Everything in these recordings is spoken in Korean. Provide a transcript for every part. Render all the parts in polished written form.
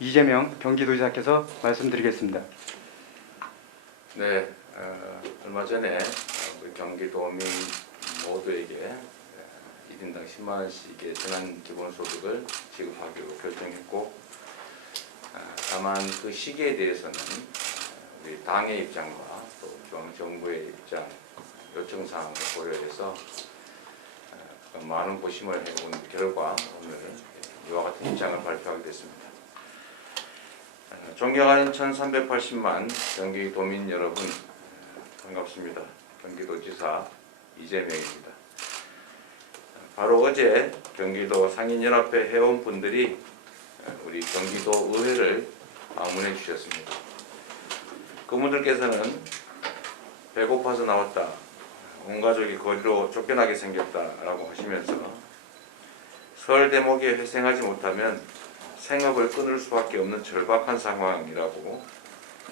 이재명 경기도지사께서 말씀드리겠습니다. 네, 얼마 전에 우리 경기도민 모두에게 1인당 10만 원씩의 재난기본소득을 지급하기로 결정했고, 다만 그 시기에 대해서는 우리 당의 입장과 또 중앙정부의 입장, 요청사항을 고려해서 많은 고심을 해본 결과 오늘 이와 같은 입장을 발표하게 됐습니다. 존경하는 1380만 경기도민 여러분, 반갑습니다. 경기도지사 이재명입니다. 바로 어제 경기도 상인연합회 회원분들이 우리 경기도 의회를 방문해 주셨습니다. 그분들께서는 배고파서 나왔다, 온 가족이 거리로 쫓겨나게 생겼다라고 하시면서 설 대목에 회생하지 못하면 생업을 끊을 수밖에 없는 절박한 상황이라고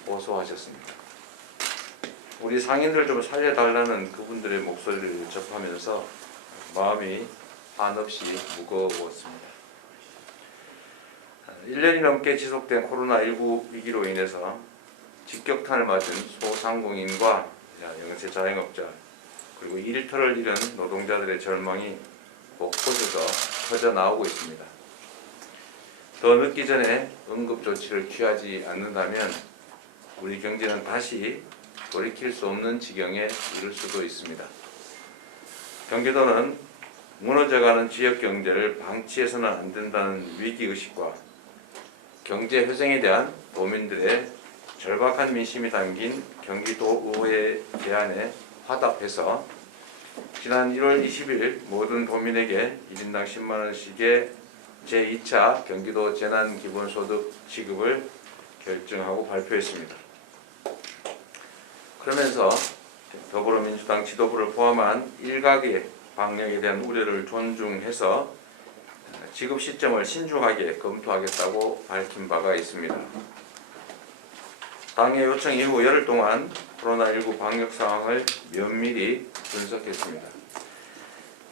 호소하셨습니다. 우리 상인들 좀 살려달라는 그분들의 목소리를 접하면서 마음이 한없이 무거웠습니다. 1년이 넘게 지속된 코로나19 위기로 인해서 직격탄을 맞은 소상공인과 영세 자영업자, 그리고 일터를 잃은 노동자들의 절망이 곳곳에서 터져나오고 있습니다. 더 늦기 전에 응급조치를 취하지 않는다면 우리 경제는 다시 돌이킬 수 없는 지경에 이를 수도 있습니다. 경기도는 무너져가는 지역 경제를 방치해서는 안 된다는 위기의식과 경제 회생에 대한 도민들의 절박한 민심이 담긴 경기도의회 제안에 화답해서 지난 1월 20일 모든 도민에게 1인당 10만 원씩의 제2차 경기도 재난기본소득 지급을 결정하고 발표했습니다. 그러면서 더불어민주당 지도부를 포함한 일각의 방역에 대한 우려를 존중해서 지급 시점을 신중하게 검토하겠다고 밝힌 바가 있습니다. 당의 요청 이후 열흘 동안 코로나19 방역 상황을 면밀히 분석했습니다.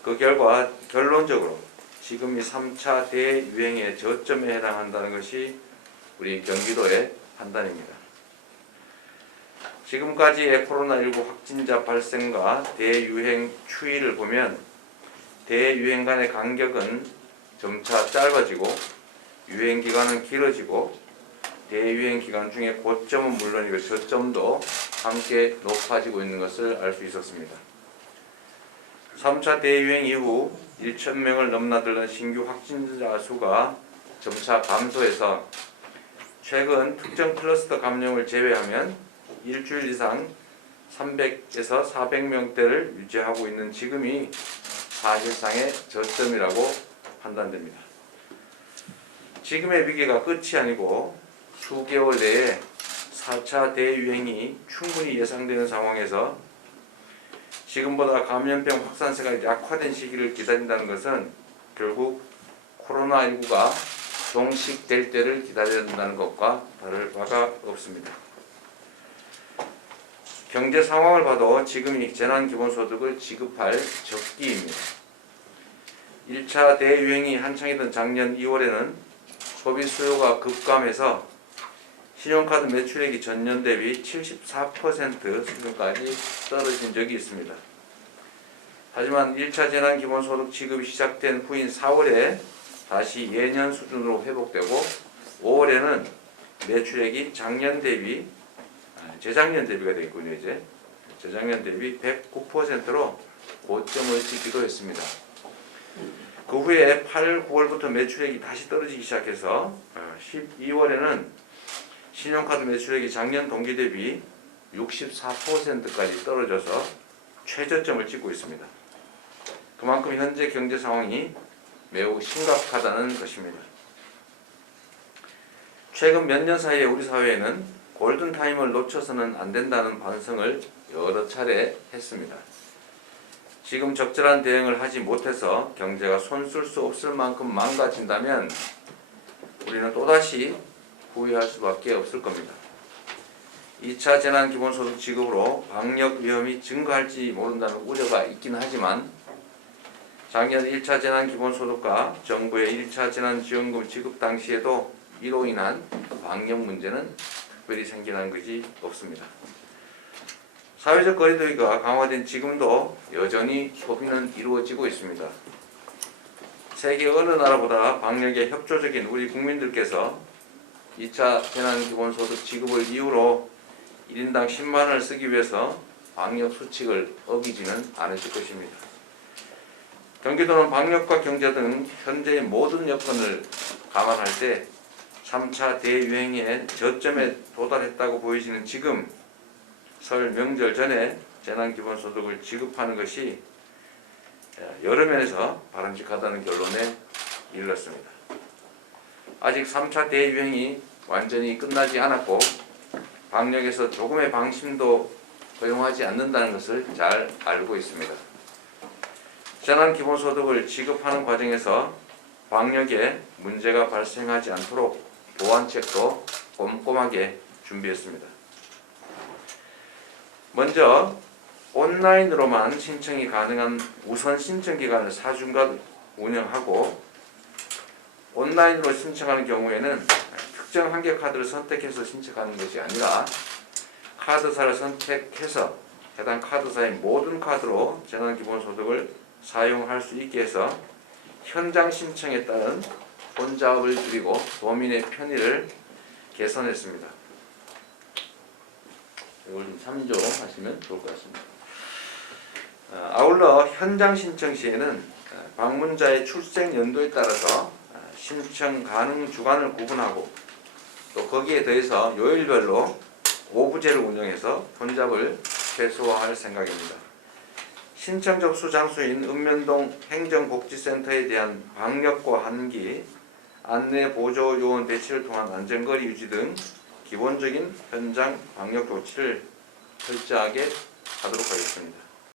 그 결과 결론적으로 지금이 3차 대유행의 저점에 해당한다는 것이 우리 경기도의 판단입니다. 지금까지의 코로나19 확진자 발생과 대유행 추이를 보면 대유행 간의 간격은 점차 짧아지고 유행 기간은 길어지고 대유행 기간 중에 고점은 물론이고 저점도 함께 높아지고 있는 것을 알 수 있었습니다. 3차 대유행 이후 1,000명을 넘나들던 신규 확진자 수가 점차 감소해서 최근 특정 클러스터 감염을 제외하면 일주일 이상 300에서 400명대를 유지하고 있는 지금이 사실상의 저점이라고 판단됩니다. 지금의 위기가 끝이 아니고 수개월 내에 4차 대유행이 충분히 예상되는 상황에서 지금보다 감염병 확산세가 약화된 시기를 기다린다는 것은 결국 코로나19가 종식될 때를 기다려야 된다는 것과 다를 바가 없습니다. 경제 상황을 봐도 지금이 재난기본소득을 지급할 적기입니다. 1차 대유행이 한창이던 작년 2월에는 소비 수요가 급감해서 신용카드 매출액이 전년 대비 74% 수준까지 떨어진 적이 있습니다. 하지만 1차 재난기본소득 지급이 시작된 후인 4월에 다시 예년 수준으로 회복되고 5월에는 매출액이 재작년 대비가 되겠군요. 이제 재작년 대비 109%로 고점을 찍기도 했습니다. 그 후에 8, 9월부터 매출액이 다시 떨어지기 시작해서 12월에는 신용카드 매출액이 작년 동기 대비 64%까지 떨어져서 최저점을 찍고 있습니다. 그만큼 현재 경제 상황이 매우 심각하다는 것입니다. 최근 몇 년 사이에 우리 사회에는 골든타임을 놓쳐서는 안 된다는 반성을 여러 차례 했습니다. 지금 적절한 대응을 하지 못해서 경제가 손쓸 수 없을 만큼 망가진다면 우리는 또다시 후회할 수밖에 없을 겁니다. 2차 재난기본소득 지급으로 방역 위험이 증가할지 모른다는 우려가 있긴 하지만 작년 1차 재난기본소득과 정부의 1차 재난지원금 지급 당시에도 이로 인한 방역 문제는 특별히 생겨난 것이 없습니다. 사회적 거리두기가 강화된 지금도 여전히 소비는 이루어지고 있습니다. 세계 어느 나라보다 방역에 협조적인 우리 국민들께서 2차 재난기본소득 지급을 이유로 1인당 10만 원을 쓰기 위해서 방역 수칙을 어기지는 않으실 것입니다. 경기도는 방역과 경제 등 현재의 모든 여건을 감안할 때 3차 대유행의 저점에 도달했다고 보여지는 지금 설 명절 전에 재난기본소득을 지급하는 것이 여러 면에서 바람직하다는 결론에 이르렀습니다. 아직 3차 대유행이 완전히 끝나지 않았고 방역에서 조금의 방심도 허용하지 않는다는 것을 잘 알고 있습니다. 재난기본소득을 지급하는 과정에서 방역에 문제가 발생하지 않도록 보완책도 꼼꼼하게 준비했습니다. 먼저 온라인으로만 신청이 가능한 우선 신청 기간을 4주간 운영하고 온라인으로 신청하는 경우에는 특정 한 개 카드를 선택해서 신청하는 것이 아니라 카드사를 선택해서 해당 카드사의 모든 카드로 재난기본소득을 사용할 수 있게 해서 현장 신청에 따른 혼잡을 줄이고 도민의 편의를 개선했습니다. 이걸 좀 참조하시면 좋을 것 같습니다. 아울러 현장 신청 시에는 방문자의 출생 연도에 따라서 신청 가능 주간을 구분하고 또 거기에 더해서 요일별로 오부제를 운영해서 혼잡을 최소화할 생각입니다. 신청 접수 장소인 읍면동 행정복지센터에 대한 방역과 환기, 안내 보조 요원 배치를 통한 안전거리 유지 등 기본적인 현장 방역 조치를 철저하게 하도록 하겠습니다.